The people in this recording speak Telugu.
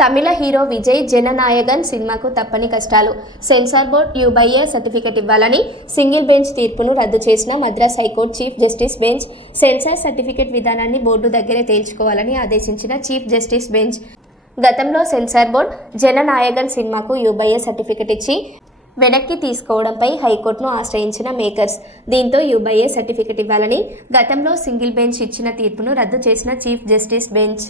తమిళ హీరో విజయ్ జననాయగన్ సినిమాకు తప్పని కష్టాలు. సెన్సార్ బోర్డ్ యూ/ఏ సర్టిఫికెట్ ఇవ్వాలని సింగిల్ బెంచ్ తీర్పును రద్దు చేసిన Madras high court chief justice bench censor certificate విధానాన్ని బోర్డు దగ్గరే తేల్చుకోవాలని ఆదేశించిన చీఫ్ జస్టిస్ బెంచ్ గతంలో సెన్సార్ బోర్డు జననాయగన్ సినిమాకు యూ/ఏ సర్టిఫికెట్ ఇచ్చి వెనక్కి తీసుకోవడంపై హైకోర్టును ఆశ్రయించిన మేకర్స్. దీంతో యూ/ఏ సర్టిఫికెట్ ఇవ్వాలని గతంలో సింగిల్ బెంచ్ ఇచ్చిన తీర్పును రద్దు చేసిన చీఫ్ జస్టిస్ బెంచ్